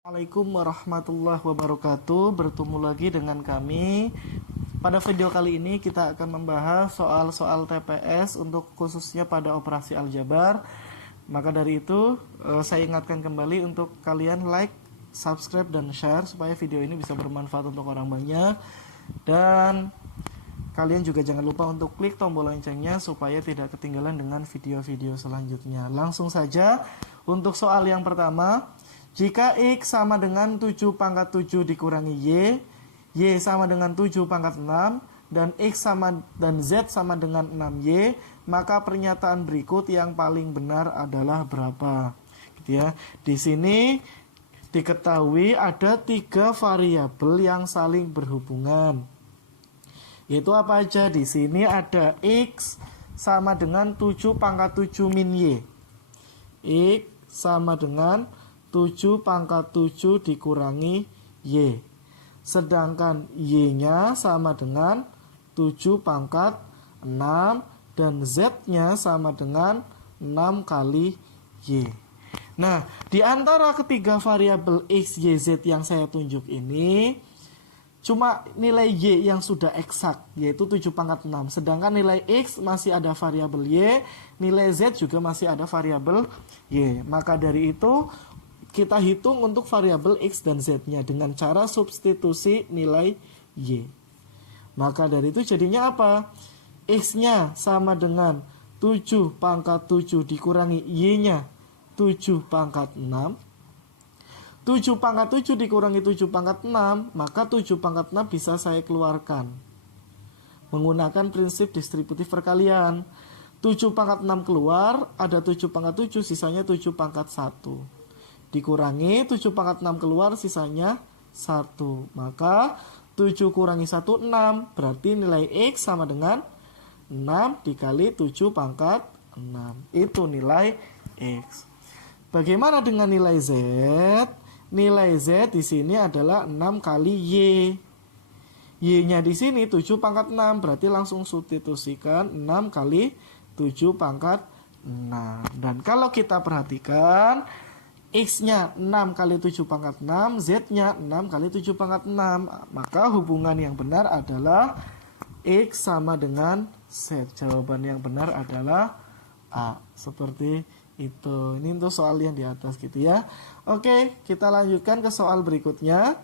Assalamualaikum warahmatullahi wabarakatuh. Bertemu lagi dengan kami. Pada video kali ini kita akan membahas soal-soal TPS untuk khususnya pada operasi aljabar. Maka dari itu saya ingatkan kembali untuk kalian like, subscribe, dan share supaya video ini bisa bermanfaat untuk orang banyak. Dan kalian juga jangan lupa untuk klik tombol loncengnya supaya tidak ketinggalan dengan video-video selanjutnya. Langsung saja untuk soal yang pertama. Jika X sama dengan 7 pangkat 7 dikurangi Y sama dengan 7 pangkat 6, dan Z sama dengan 6Y, maka pernyataan berikut yang paling benar adalah berapa? Gitu ya. Di sini diketahui ada 3 variabel yang saling berhubungan. Yaitu apa aja? Di sini ada X sama dengan 7 pangkat 7 min Y. X sama dengan 7 pangkat 7 dikurangi Y. Sedangkan Y-nya sama dengan 7 pangkat 6 dan Z-nya sama dengan 6 kali Y. Nah, di antara ketiga variabel X, Y, Z yang saya tunjuk ini, cuma nilai Y yang sudah eksak, yaitu 7 pangkat 6. Sedangkan nilai X masih ada variabel Y, nilai Z juga masih ada variabel Y. Maka dari itu, kita hitung untuk variabel X dan Z-nya dengan cara substitusi nilai Y. Maka dari itu jadinya apa? X-nya sama dengan 7 pangkat 7 dikurangi Y-nya 7 pangkat 6. 7 pangkat 7 dikurangi 7 pangkat 6, maka 7 pangkat 6 bisa saya keluarkan menggunakan prinsip distributif perkalian. 7 pangkat 6 keluar, ada 7 pangkat 7, sisanya 7 pangkat 1. Dikurangi 7 pangkat 6 keluar, sisanya 1. Maka 7 kurangi 1, 6. Berarti nilai X sama dengan 6 dikali 7 pangkat 6. Itu nilai X. Bagaimana dengan nilai Z? Nilai Z di sini adalah 6 kali Y. Y-nya di sini 7 pangkat 6. Berarti langsung substitusikan 6 kali 7 pangkat 6. Dan kalau kita perhatikan, X-nya 6 kali 7 pangkat 6, Z-nya 6 kali 7 pangkat 6. Maka hubungan yang benar adalah X sama dengan Z. Jawaban yang benar adalah A. Seperti itu. Ini untuk soal yang di atas gitu ya. Oke, kita lanjutkan ke soal berikutnya.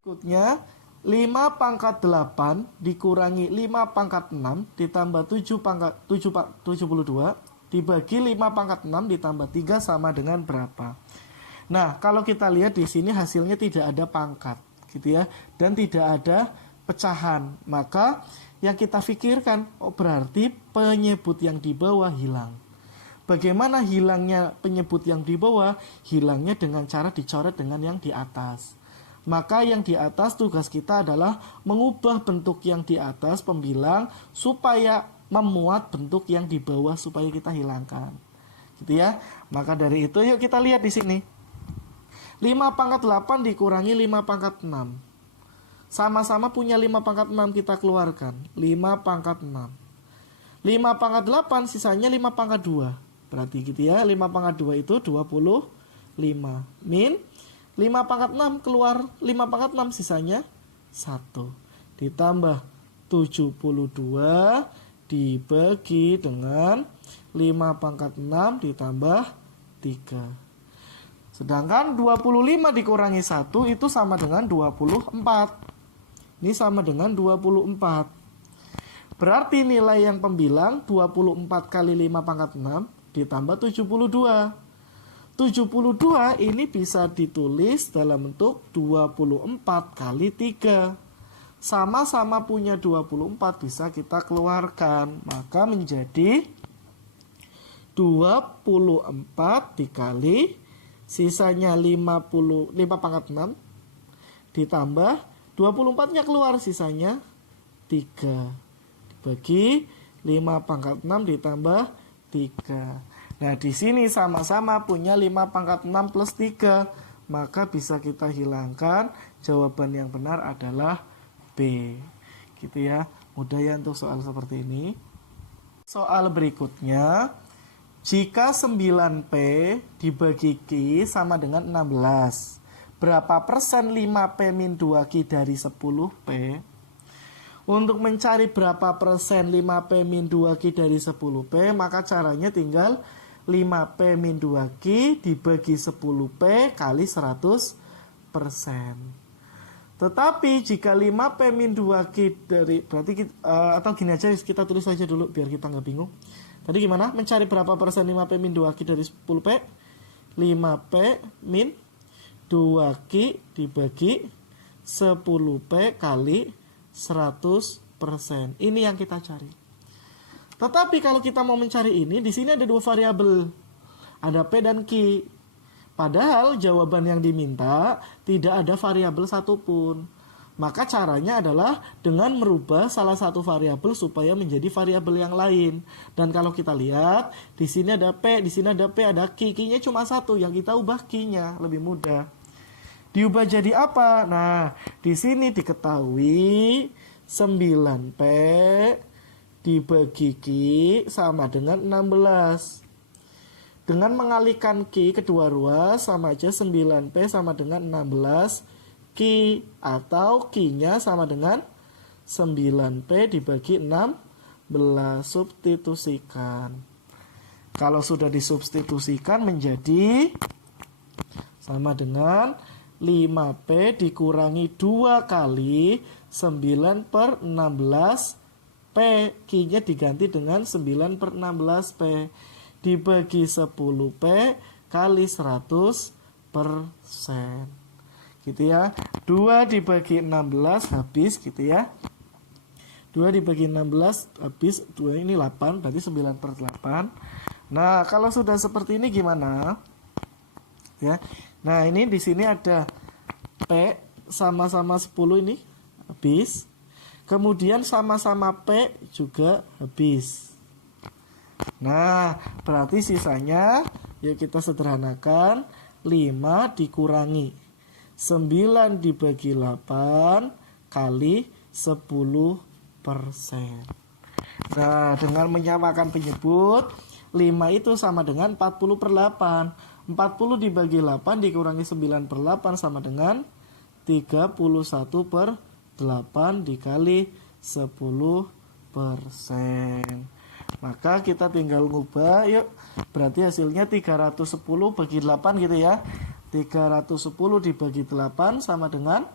Berikutnya, 5 pangkat 8 dikurangi 5 pangkat 6 ditambah 7 pangkat 72 dibagi 5 pangkat 6 ditambah 3 sama dengan berapa? Nah, kalau kita lihat di sini hasilnya tidak ada pangkat, gitu ya, dan tidak ada pecahan. Maka yang kita pikirkan, berarti penyebut yang di bawah hilang. Bagaimana hilangnya penyebut yang di bawah? Hilangnya dengan cara dicoret dengan yang di atas. Maka yang di atas tugas kita adalah mengubah bentuk yang di atas pembilang supaya memuat bentuk yang di bawah supaya kita hilangkan. Gitu ya. Maka dari itu yuk kita lihat di sini. 5 pangkat 8 dikurangi 5 pangkat 6. Sama-sama punya 5 pangkat 6, kita keluarkan. 5 pangkat 6. 5 pangkat 8 sisanya 5 pangkat 2. Berarti gitu ya. 5 pangkat 2 itu 25. Min 5 pangkat 6 keluar 5 pangkat 6 sisanya 1. Ditambah 72 dibagi dengan 5 pangkat 6 ditambah 3. Sedangkan 25 dikurangi 1 itu sama dengan 24. Ini sama dengan 24. Berarti nilai yang pembilang 24 kali 5 pangkat 6 ditambah 72. 72 ini bisa ditulis dalam bentuk 24 kali 3. Sama-sama punya 24 bisa kita keluarkan. Maka menjadi 24 dikali sisanya 5 pangkat 6 ditambah 24-nya keluar sisanya 3 dibagi 5 pangkat 6 ditambah 3. Nah, di sini sama-sama punya 5 pangkat 6 plus 3. Maka bisa kita hilangkan. Jawaban yang benar adalah B. Gitu ya. Mudah ya untuk soal seperti ini. Soal berikutnya. Jika 9P dibagi Q sama dengan 16, berapa persen 5P min 2Q dari 10P? Untuk mencari berapa persen 5P min 2Q dari 10P, maka caranya tinggal 5P min 2Q dibagi 10P kali 100%. Tetapi jika 5P min 2Q dari, berarti atau gini aja, kita tulis aja dulu biar kita nggak bingung. Tadi gimana? Mencari berapa persen 5P min 2Q dari 10P? 5P min 2Q dibagi 10P kali 100%. Ini yang kita cari. Tetapi kalau kita mau mencari ini, di sini ada dua variabel. Ada P dan Q. Padahal jawaban yang diminta tidak ada variabel satupun. Maka caranya adalah dengan merubah salah satu variabel supaya menjadi variabel yang lain. Dan kalau kita lihat, di sini ada P, di sini ada P, ada Q. Q-nya cuma satu, yang kita ubah Q-nya, lebih mudah. Diubah jadi apa? Nah, di sini diketahui 9P dibagi Q sama dengan 16. Dengan mengalihkan Q kedua ruas sama aja 9P sama dengan 16 Q, atau Q-nya sama dengan 9P dibagi 16. Substitusikan. Kalau sudah disubstitusikan menjadi sama dengan 5P dikurangi 2 kali 9/16P. Q-nya diganti dengan 9/16P dibagi 10P kali 100%. Gitu ya. 2 dibagi 16 habis gitu ya. 2 dibagi 16 habis 2, ini 8, berarti 9/8. Nah, kalau sudah seperti ini gimana? Ya. Nah, ini di sini ada P sama-sama 10 ini habis. Kemudian sama-sama P juga habis. Nah, berarti sisanya ya kita sederhanakan 5 dikurangi 9 dibagi 8 kali 10%. Nah, dengan menyamakan penyebut, 5 itu sama dengan 40/8. 40 dibagi 8 dikurangi 9/8 sama dengan 31/8 dikali 10%. Maka kita tinggal ngubah, yuk. Berarti hasilnya 310 bagi 8 gitu ya. 310 dibagi 8 sama dengan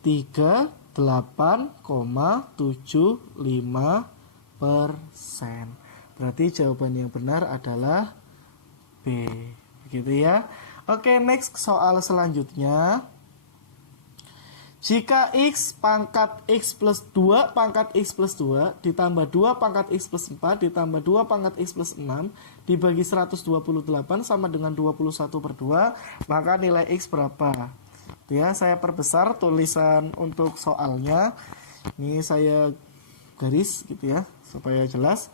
38,75%. Berarti jawaban yang benar adalah B. Begitu ya. Oke, next soal selanjutnya. Jika X pangkat X plus 2 pangkat X plus 2 ditambah 2 pangkat X plus 4 ditambah 2 pangkat X plus 6 dibagi 128 sama dengan 21/2, maka nilai X berapa? Ya, saya perbesar tulisan untuk soalnya. Ini saya garis gitu ya, supaya jelas.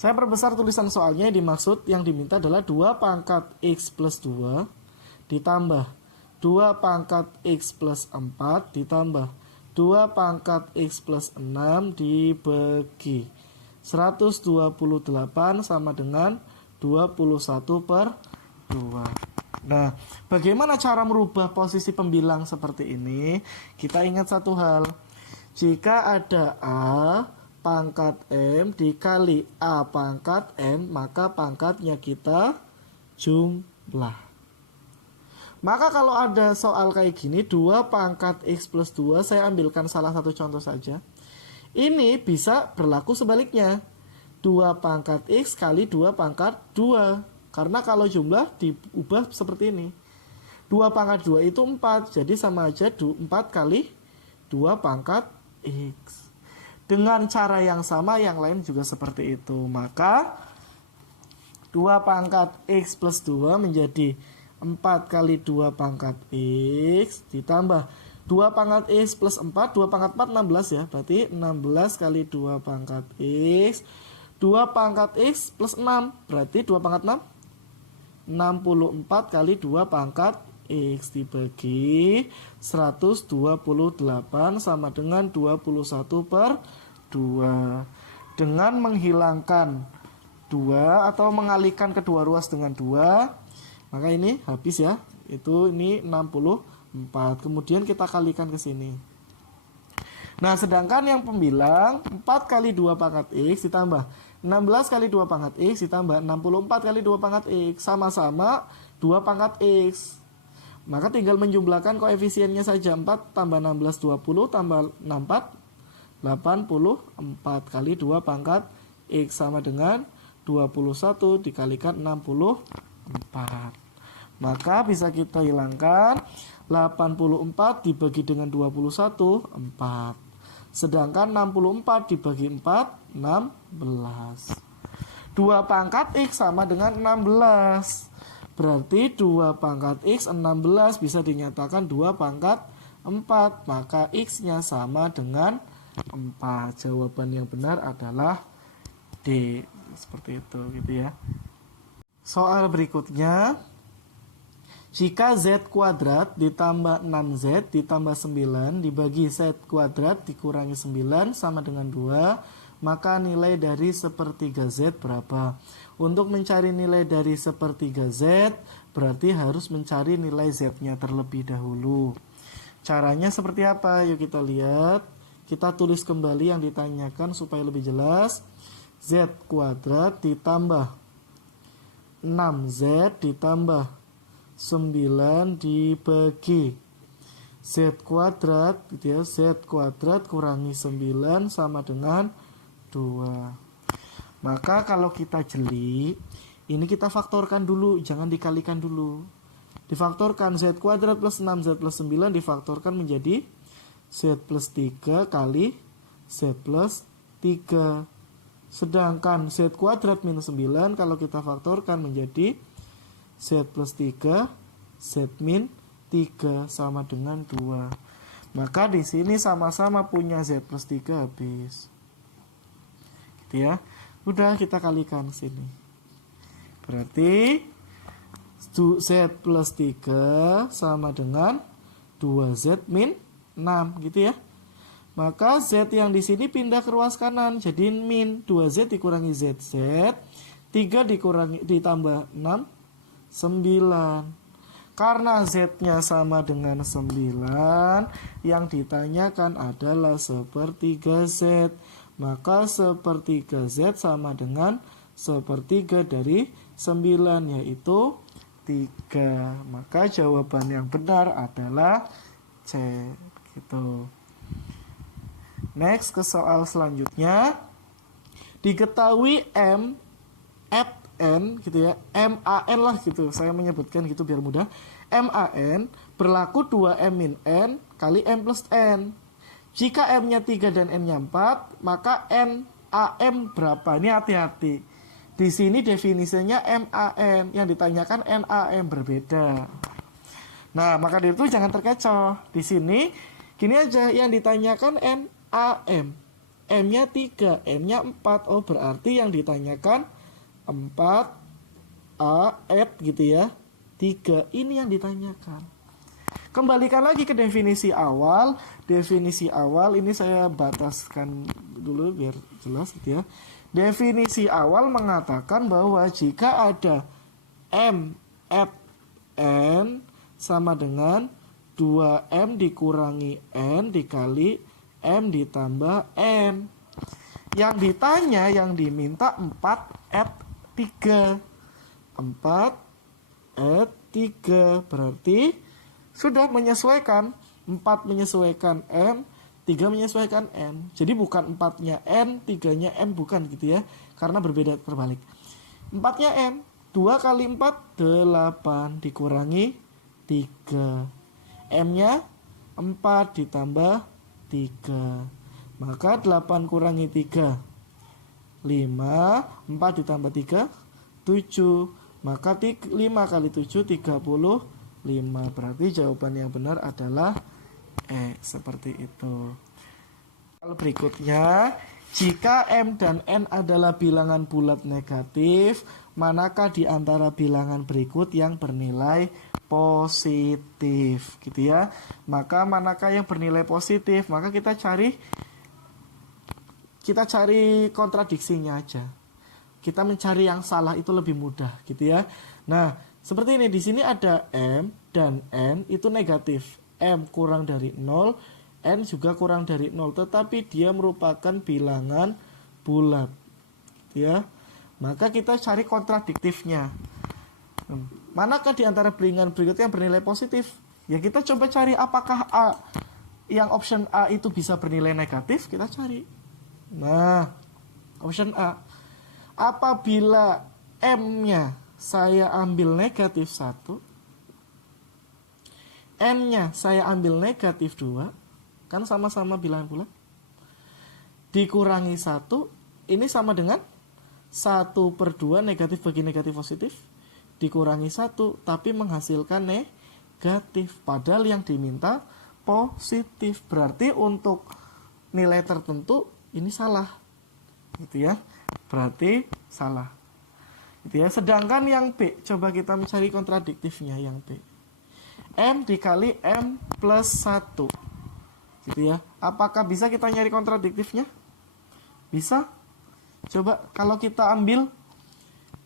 Saya perbesar tulisan soalnya, dimaksud yang diminta adalah 2 pangkat X plus 2 ditambah 2 pangkat X plus 4 ditambah 2 pangkat X plus 6 dibagi 128 sama dengan 21/2. Nah, bagaimana cara merubah posisi pembilang seperti ini? Kita ingat satu hal. Jika ada A pangkat M dikali A pangkat M, maka pangkatnya kita jumlah. Maka kalau ada soal kayak gini, 2 pangkat X plus 2, saya ambilkan salah satu contoh saja. Ini bisa berlaku sebaliknya. 2 pangkat X kali 2 pangkat 2. Karena kalau jumlah diubah seperti ini. 2 pangkat 2 itu 4, jadi sama aja 4 kali 2 pangkat X. Dengan cara yang sama, yang lain juga seperti itu. Maka 2 pangkat X plus 2 menjadi 4 kali 2 pangkat X ditambah 2 pangkat X plus 4, 2 pangkat 4 16 ya. Berarti 16 kali 2 pangkat X. 2 pangkat X plus 6, berarti 2 pangkat 6. 64 kali 2 pangkat X dibagi 128 sama dengan 21/2. 2. Dengan menghilangkan 2 atau mengalihkan kedua ruas dengan 2, maka ini habis ya. Ini 64. Kemudian kita kalikan ke sini. Nah, sedangkan yang pembilang 4 kali 2 pangkat X ditambah 16 kali 2 pangkat X ditambah 64 kali 2 pangkat X sama-sama 2 pangkat X. Maka tinggal menjumlahkan koefisiennya saja. 4 tambah 16 20 tambah 64 84 kali 2 pangkat X sama dengan 21 dikalikan 64. Maka bisa kita hilangkan 84 dibagi dengan 21 4. Sedangkan 64 dibagi 4 16. 2 pangkat X sama dengan 16. Berarti 2 pangkat X 16 bisa dinyatakan 2 pangkat 4. Maka X-nya sama dengan 4. Jawaban yang benar adalah D. Seperti itu gitu ya. Soal berikutnya, jika Z kuadrat ditambah 6Z ditambah 9 dibagi Z kuadrat dikurangi 9 sama dengan 2, maka nilai dari sepertiga Z berapa? Untuk mencari nilai dari sepertiga Z, berarti harus mencari nilai Z-nya terlebih dahulu. Caranya seperti apa? Yuk kita lihat. Kita tulis kembali yang ditanyakan supaya lebih jelas. Z kuadrat ditambah 6Z ditambah 9 dibagi Z kuadrat gitu ya. Z kuadrat kurangi 9 sama dengan 2. Maka kalau kita jeli, ini kita faktorkan dulu, jangan dikalikan dulu. Difaktorkan Z kuadrat plus 6Z plus 9 difaktorkan menjadi Z plus 3 kali Z plus 3. Sedangkan Z kuadrat minus 9 kalau kita faktorkan menjadi Z plus 3 Z min 3 sama dengan 2. Maka di sini sama-sama punya Z plus 3 habis. Gitu ya. Udah kita kalikan sini. Berarti Z plus 3 sama dengan 2Z min 6 gitu ya. Maka Z yang di sini pindah ke ruas kanan jadi min 2Z dikurangi ZZ 3 ditambah 6 9. Karena Z-nya sama dengan 9, yang ditanyakan adalah sepertiga Z. Maka sepertiga Z sama dengan sepertiga dari 9, yaitu 3. Maka jawaban yang benar adalah C. Gitu. Next ke soal selanjutnya. Diketahui M at N gitu ya, MAN lah gitu, saya menyebutkan gitu biar mudah. MAN berlaku 2M min N kali M plus N. Jika M-nya 3 dan N-nya 4, maka NAM berapa? Ini hati-hati. Di sini definisinya MAN, yang ditanyakan NAM berbeda. Nah, maka dari itu jangan terkecoh. Di sini gini aja, yang ditanyakan NAM. M-nya 3, N-nya 4. Oh, berarti yang ditanyakan 4 A F gitu ya, 3. Ini yang ditanyakan. Kembalikan lagi ke definisi awal. Definisi awal ini saya bataskan dulu biar jelas gitu ya. Definisi awal mengatakan bahwa jika ada M F N sama dengan 2M dikurangi N dikali M ditambah N. Yang ditanya, yang diminta 4 F 3. 4 at 3 berarti sudah menyesuaikan. 4 menyesuaikan M, 3 menyesuaikan N. Jadi bukan 4-nya N, 3-nya M, bukan gitu ya. Karena berbeda terbalik. 4-nya M, 2 kali 4 8 dikurangi 3. M-nya 4 ditambah 3. Maka 8 kurangi 3 5, 4 ditambah 3 7. Maka 5 kali 7 35. Berarti jawaban yang benar adalah E. Seperti itu. Kalau berikutnya, jika M dan N adalah bilangan bulat negatif, manakah di antara bilangan berikut yang bernilai positif gitu ya. Maka manakah yang bernilai positif? Maka kita cari kita cari kontradiksinya aja. Kita mencari yang salah itu lebih mudah gitu ya. Nah, seperti ini, di sini ada M dan N itu negatif. M kurang dari 0, N juga kurang dari 0, tetapi dia merupakan bilangan bulat. Gitu ya. Maka kita cari kontradiktifnya. Manakah di antara bilangan berikutnya yang bernilai positif? Ya kita coba cari apakah A yang option A itu bisa bernilai negatif, kita cari. Nah, option A. Apabila M-nya saya ambil negatif 1, N-nya saya ambil negatif 2, kan sama-sama bilangan bulat. Dikurangi 1, ini sama dengan 1/2 negatif bagi negatif positif. Dikurangi 1, tapi menghasilkan negatif. Padahal yang diminta positif. Berarti untuk nilai tertentu ini salah. Gitu ya. Berarti salah. Gitu ya. Sedangkan yang B, coba kita mencari kontradiktifnya yang B. M dikali M plus 1. Gitu ya. Apakah bisa kita nyari kontradiktifnya? Bisa. Coba kalau kita ambil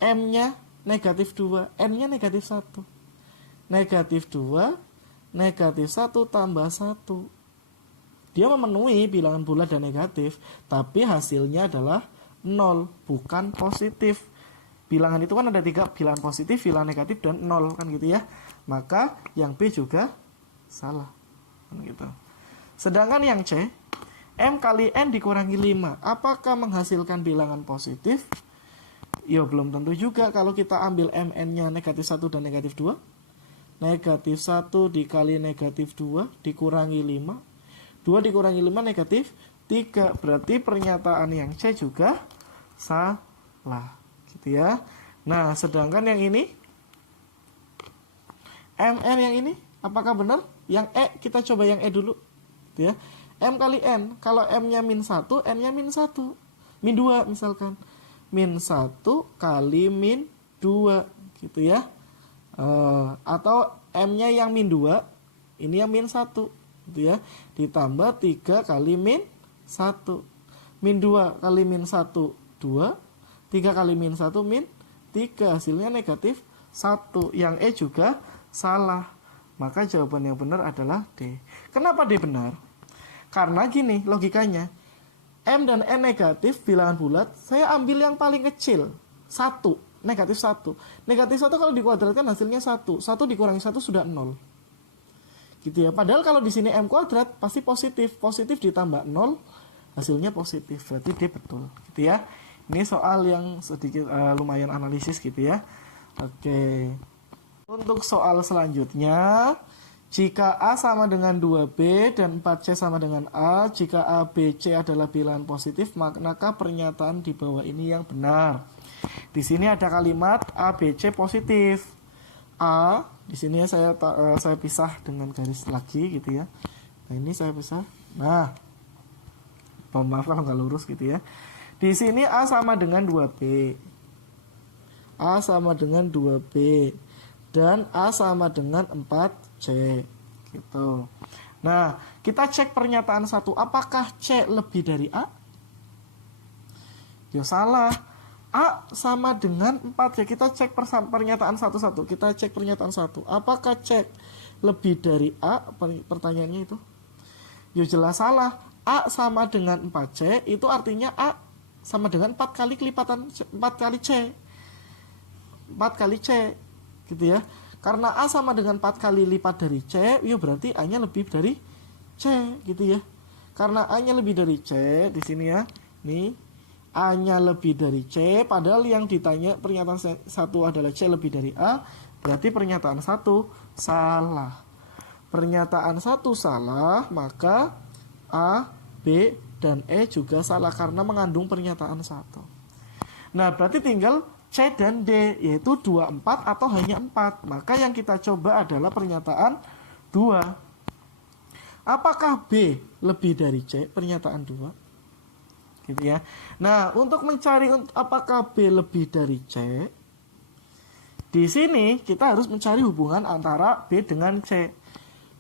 M-nya negatif 2, N-nya negatif 1. Negatif 2, negatif 1 tambah 1. Dia memenuhi bilangan bulat dan negatif, tapi hasilnya adalah 0, bukan positif. Bilangan itu kan ada 3, bilangan positif, bilangan negatif, dan 0 kan gitu ya. Maka yang B juga salah. Kan gitu. Sedangkan yang C, M kali N dikurangi 5. Apakah menghasilkan bilangan positif? Ya belum tentu juga kalau kita ambil MN-nya negatif 1 dan negatif 2. Negatif 1 dikali negatif 2 dikurangi 5. 2 dikurangi 5 negatif 3. Berarti pernyataan yang C juga salah. Gitu ya. Nah, sedangkan yang ini, MN yang ini, apakah benar? Yang E, kita coba yang E dulu. Gitu ya. M kali N, kalau M-nya min 1, N-nya min 1. Min 2 misalkan. Min 1 kali min 2. Gitu ya. Atau M-nya yang min 2, ini yang min 1. Gitu ya. Ditambah 3 kali min 1. Min 2 kali min 1, 2. 3 kali min 1, min 3. Hasilnya negatif 1. Yang E juga salah. Maka jawaban yang benar adalah D. Kenapa D benar? Karena gini logikanya, M dan N negatif bilangan bulat, saya ambil yang paling kecil, 1, negatif 1. Negatif 1 kalau dikuadratkan hasilnya 1. 1 dikurangi 1 sudah 0. Gitu ya. Padahal kalau di sini M kuadrat pasti positif. Positif ditambah 0, hasilnya positif. Berarti D betul. Gitu ya. Ini soal yang sedikit lumayan analisis gitu ya. Oke. Untuk soal selanjutnya, jika A sama dengan 2B dan 4C sama dengan A, jika A, B, C adalah bilangan positif, maka pernyataan di bawah ini yang benar. Di sini ada kalimat A, B, C positif. A, di sini saya pisah dengan garis lagi gitu ya. Nah, ini saya pisah. Nah, maaf kalau nggak lurus gitu ya. Di sini A sama dengan 2B. A sama dengan 2B. Dan A sama dengan 4C gitu. Nah, kita cek pernyataan 1. Apakah C lebih dari A? Ya salah. A sama dengan 4C. Kita cek pernyataan satu-satu. Kita cek pernyataan 1. Apakah C lebih dari A? Pertanyaannya itu. Ya jelas salah. A sama dengan 4C itu artinya A sama dengan 4 kali kelipatan 4 kali C. 4 kali C. Gitu ya. Karena A sama dengan 4 kali lipat dari C, ya berarti A-nya lebih dari C gitu ya. Karena A-nya lebih dari C di sini ya. Nih, A-nya lebih dari C, padahal yang ditanya pernyataan 1 adalah C lebih dari A, berarti pernyataan 1 salah. Pernyataan 1 salah, maka A, B, dan E juga salah karena mengandung pernyataan 1. Nah, berarti tinggal C dan D, yaitu 2, 4 atau hanya 4. Maka yang kita coba adalah pernyataan 2. Apakah B lebih dari C? Pernyataan 2. Gitu ya. Nah, untuk mencari apakah B lebih dari C, di sini kita harus mencari hubungan antara B dengan C.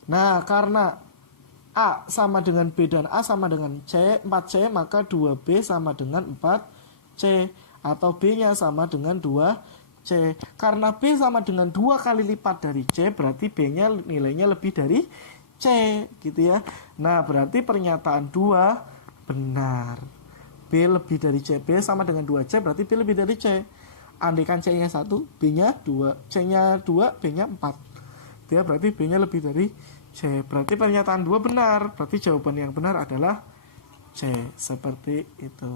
Nah, karena A sama dengan B dan A sama dengan C, 4C, maka 2B sama dengan 4C. Atau B-nya sama dengan 2C. Karena B sama dengan 2 kali lipat dari C, berarti B-nya nilainya lebih dari C, gitu ya. Nah, berarti pernyataan 2 benar. B lebih dari C. B sama dengan 2C, berarti B lebih dari C. Andaikan C-nya 1, B-nya 2. C-nya 2, B-nya 4. Ya, berarti B-nya lebih dari C. Berarti pernyataan 2 benar. Berarti jawaban yang benar adalah C. Seperti itu.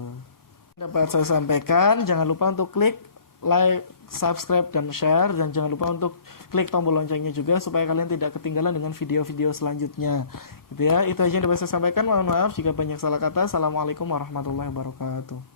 Dapat saya sampaikan, jangan lupa untuk klik like, subscribe, dan share. Dan jangan lupa untuk klik tombol loncengnya juga supaya kalian tidak ketinggalan dengan video-video selanjutnya. Gitu ya. Itu aja yang dapat saya sampaikan. Mohon maaf jika banyak salah kata. Assalamualaikum warahmatullahi wabarakatuh.